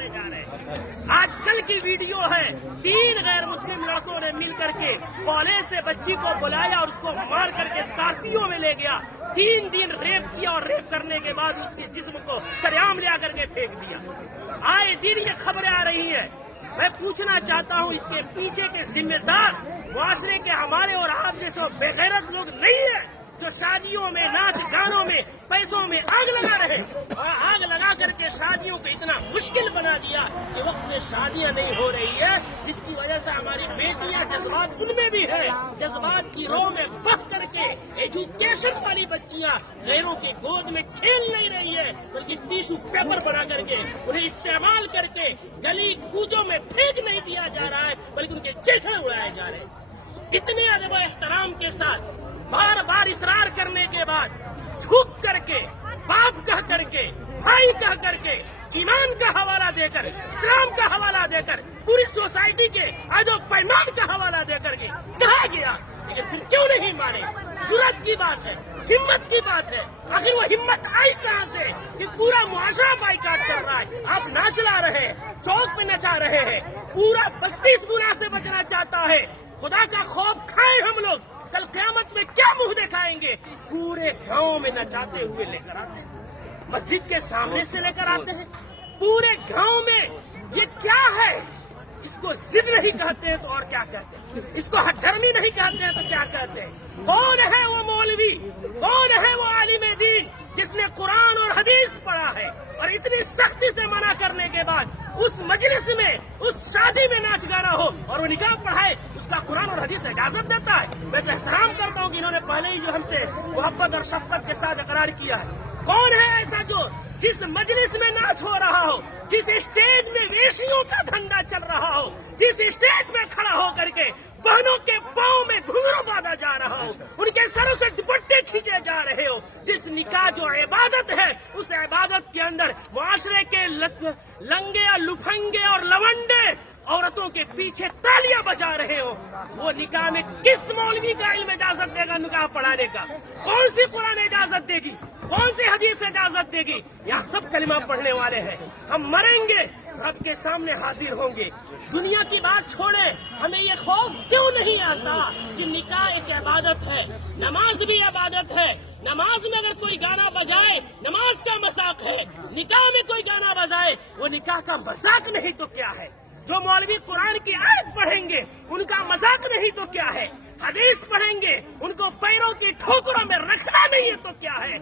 मारे जा रहे हैं। आज कल की वीडियो है, 3 गैर मुस्लिम लड़कों ने मिल करके कॉलेज से बच्ची को बुलाया और उसको मार करके स्कॉर्पियो में ले गया। 3 दिन रेप किया और रेप करने के बाद उसके जिस्म को सरेआम ले आकर के फेंक दिया। आए दिन ये खबरें आ रही है। मैं पूछना चाहता हूँ, इसके पीछे के जिम्मेदार मुआशरे के हमारे और आप जैसे बेगैरत लोग नहीं है जो शादियों में, नाच गानों में, पैसों में आग लगा रहे और आग लगा करके शादियों को इतना मुश्किल बना दिया कि वक्त में शादियां नहीं हो रही है, जिसकी वजह से हमारी बेटियां, जज्बात उनमें भी है, जज्बात की रो में बह करके एजुकेशन वाली बच्चियां गैरों की गोद में खेल नहीं रही है, बल्कि टिश्यू पेपर बना करके उन्हें इस्तेमाल करके गली कूचों में फेंक नहीं दिया जा रहा है, बल्कि उनके चेहरे उड़ाए जा रहे हैं। इतने अदब और एहतराम के साथ बार बार इसरार करने के बाद झुक करके, बाप कह करके, भाई कह करके, ईमान का हवाला देकर, इस्लाम का हवाला देकर, पूरी सोसाइटी के अदब पैमान का हवाला देकर के कहा गया, लेकिन फिर क्यों नहीं माने? जुर्रत की बात है, हिम्मत की बात है। आखिर वो हिम्मत आई कहाँ से कि पूरा मुआशरा बाइकाट कर रहा है? आप नाच ला रहे हैं, चौक पे नचा रहे हैं, पूरा बस्ती इस गुनाह से बचना चाहता है। खुदा का खौफ खाए हम लोग, कल क़यामत में क्या मुंह दिखाएंगे? पूरे गांव में नचाते हुए लेकर आते हैं, मस्जिद के सामने से लेकर आते हैं, पूरे गांव में। ये क्या है? इसको जिद नहीं कहते हैं तो और क्या कहते हैं? इसको हकधर्मी नहीं कहते हैं तो क्या कहते हैं? कौन है वो मौलवी, कौन है वो आलिम दीन जिसने कुरान और हदीस पढ़ा है और इतनी सख्ती से मना करने के बाद उस मजलिस में, उस शादी में नाच गाना हो और वो निकाह पढ़ाए, उसका कुरान और हदीस इजाजत देता है? मैं तो एहतराम करता हूँ कि इन्होंने पहले ही जो हमसे मोहब्बत और शफकत के साथ इकरार किया है। कौन है ऐसा जो जिस मजलिस में नाच हो रहा हो, जिस स्टेज में वेशियों का धंधा चल रहा हो, जिस स्टेज में खड़ा हो करके बहनों के पाँव में घुंघरू बांधा जा रहा हो, उनके सरों से दुपट्टे खींचे जा रहे हो, जिस निकाह जो इबादत है उस इबादत के अंदर मुआशरे के लंगे और लुफंगे और लवंडे औरतों के पीछे तालियां बजा रहे हो, वो निकाह में किस मौलवी का इल्म इजाजत देगा निकाह पढ़ाने का? कौन सी कुरान इजाजत देगी? कौन सी हदीस इजाजत देगी? यहाँ सब कलिमा पढ़ने वाले हैं। हम मरेंगे, रब के सामने हाजिर होंगे। दुनिया की बात छोड़े, हमें ये खौफ क्यों नहीं आता कि निकाह एक इबादत है, नमाज भी इबादत है। नमाज में अगर कोई गाना बजाए, नमाज का मजाक है। निकाह में कोई गाना बजाए, वो निकाह का मजाक नहीं तो क्या है? जो मौलवी कुरान की आयत पढ़ेंगे उनका मजाक नहीं तो क्या है? हदीस पढ़ेंगे, उनको पैरों की ठोकरों में रखना नहीं है तो क्या है?